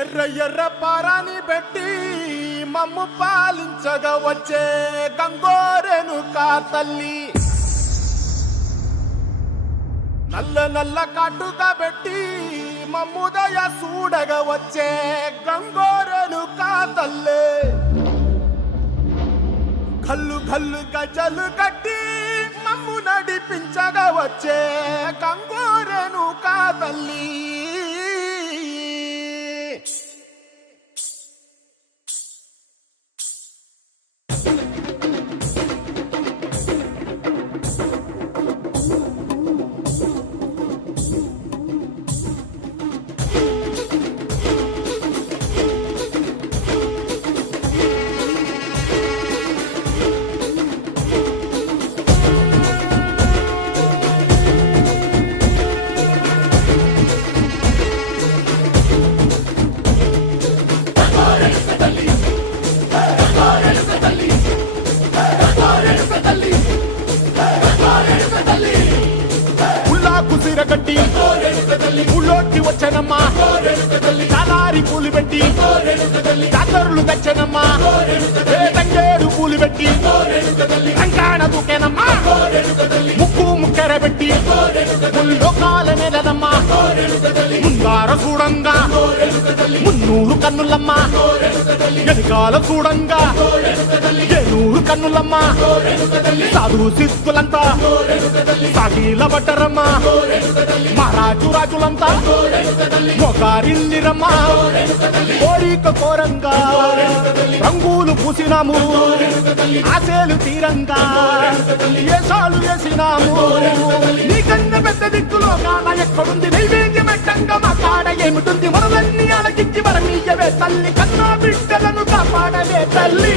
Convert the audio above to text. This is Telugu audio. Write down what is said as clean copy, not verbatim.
ఎర్ర ఎర్ర పారాని పెట్టి మమ్ము పాలించగా వచ్చే గంగోరెనుకా తల్లి, నల్ల నల్ల కాటుగా పెట్టి మమ్ముదయ చూడగా వచ్చే గంగోరెనుకా తల్లి, కల్లు కల్లు గజలు కట్టి మమ్ము నడిపించగా వచ్చే గంగోరెనుకా తల్లి. కట్టి ఊళ్ళోకి వచ్చనమ్మా, చాలారి పూలు పెట్టి జాతరులు తెచ్చనమ్మా, తంగేడు పూలు పెట్టి రంగాణ దూకేనమ్మా, ముక్కు ముక్కెర పెట్టి లోకాల నెలనమ్మా, ముందార చూడంగా మున్నూరు కన్నులమ్మా, ఎనకాల చూడంగా ఏనూరు కన్నులమ్మా, సాధు సిద్ధులంతా సాగిల పడ్డరమ్మా, మహారాజు రాజులంతా మొగారిల్లిరమ్మా, కోరిక కోరంగా రంగులు పూసినాము, ఆశలు తీరంగా ఏసాలు వేసినాము, నీకన్నా పెద్ద దిక్కులో కాన ఎక్కడుంది నైవేద్యమెట్టంగా మా కాడ ఏమిటుంది, మనలన్నీ అలగించి మరమీయవే తల్లి, కన్నా బిడ్డలను కాపాడవే తల్లి.